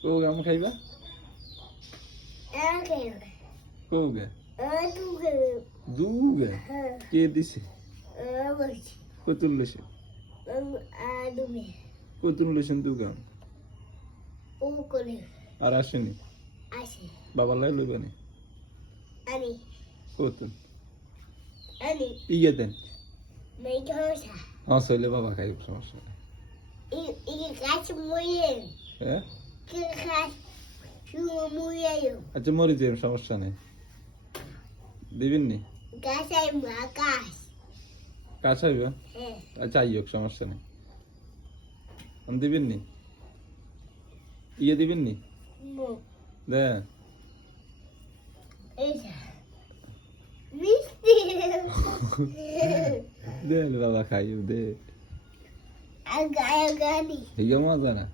কও আম খাইবা কও গে দুগে কে দিছে কতুল লইছে কতুল লইছেন দুগে আর আসেনি বাবা লাই লইবানি কতুল ইয়ে দেন হ্যাঁ সইলে বাবা খাই সমস্যা নেই হ্যাঁ আচ্ছা মরে যাই সমস্যা নেই দিবেন নি কাজ হইবে আচ্ছা আইয়োক সমস্যা নেই দিবেন নি ইয়ে দিবেন নি দেন দেন বাবা খাইও দে হিগে মজা না